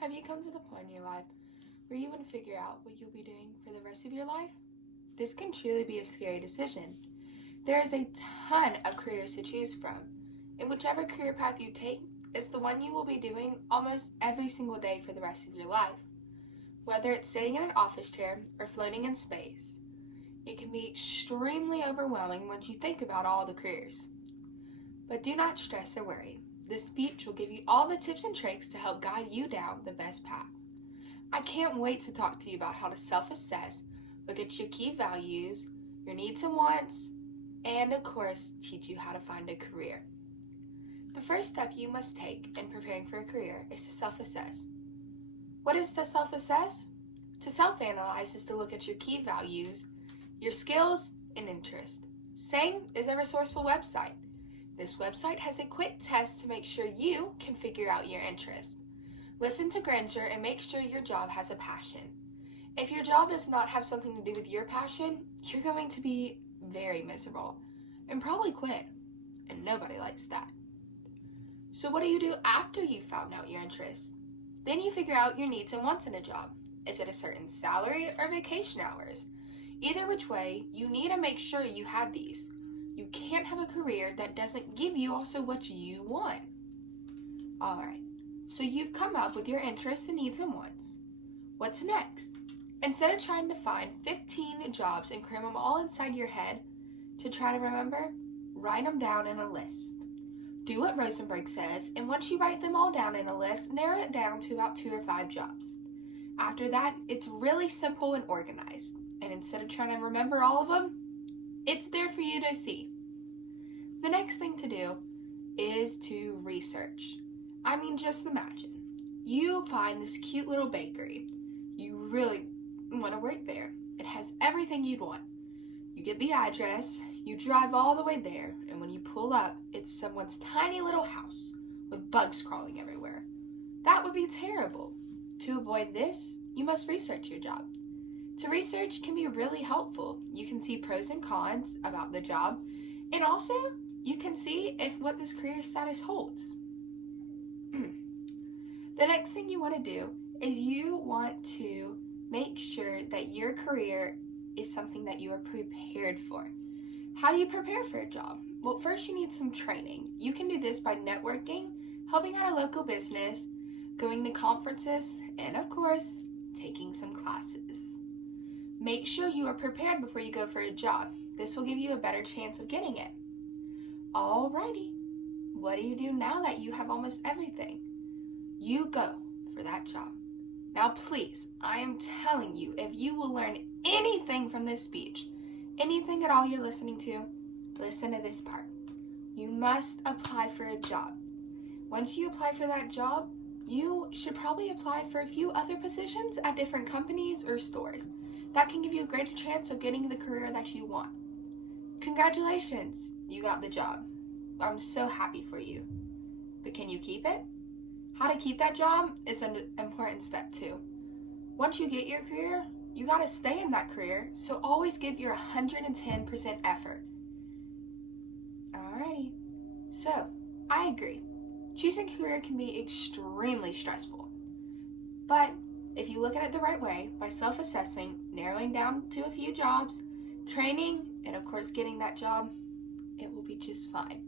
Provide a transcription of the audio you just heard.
Have you come to the point in your life where you want to figure out what you'll be doing for the rest of your life? This can truly be a scary decision. There is a ton of careers to choose from, and whichever career path you take is the one you will be doing almost every single day for the rest of your life. Whether it's sitting in an office chair or floating in space, it can be extremely overwhelming once you think about all the careers. But do not stress or worry. This speech will give you all the tips and tricks to help guide you down the best path. I can't wait to talk to you about how to self-assess, look at your key values, your needs and wants, and of course, teach you how to find a career. The first step you must take in preparing for a career is to self-assess. What is to self-assess? To self-analyze is to look at your key values, your skills, and interests. Same is a resourceful website. This website has a quick test to make sure you can figure out your interests. Listen to Granger and make sure your job has a passion. If your job does not have something to do with your passion, you're going to be very miserable and probably quit, and nobody likes that. So what do you do after you've found out your interests? Then you figure out your needs and wants in a job. Is it a certain salary or vacation hours? Either which way, you need to make sure you have these. You can't have a career that doesn't give you also what you want. Alright, so you've come up with your interests and needs and wants. What's next? Instead of trying to find 15 jobs and cram them all inside your head to try to remember, write them down in a list. Do what Rosenberg says, and once you write them all down in a list, narrow it down to about 2 or 5 jobs. After that, it's really simple and organized. And instead of trying to remember all of them, it's there for you to see. The next thing to do is to research. I mean, just imagine. You find this cute little bakery. You really want to work there. It has everything you'd want. You get the address, you drive all the way there, and when you pull up, it's someone's tiny little house with bugs crawling everywhere. That would be terrible. To avoid this, you must research your job. To research can be really helpful. You can see pros and cons about the job, and also you can see if what this career status holds. The next thing you want to do is you want to make sure that your career is something that you are prepared for. How do you prepare for a job? Well, first you need some training. You can do this by networking, helping out a local business, going to conferences, and of course, taking some classes. Make sure you are prepared before you go for a job. This will give you a better chance of getting it. Alrighty, what do you do now that you have almost everything? You go for that job. Now please, I am telling you, if you will learn anything from this speech, anything at all you're listening to, listen to this part. You must apply for a job. Once you apply for that job, you should probably apply for a few other positions at different companies or stores. That can give you a greater chance of getting the career that you want. Congratulations, you got the job. I'm so happy for you. But can you keep it? How to keep that job is an important step too. Once you get your career, you gotta stay in that career, so always give your 110% effort. Alrighty, so I agree. Choosing a career can be extremely stressful. But if you look at it the right way, by self-assessing, narrowing down to a few jobs, training, and of course getting that job, it will be just fine.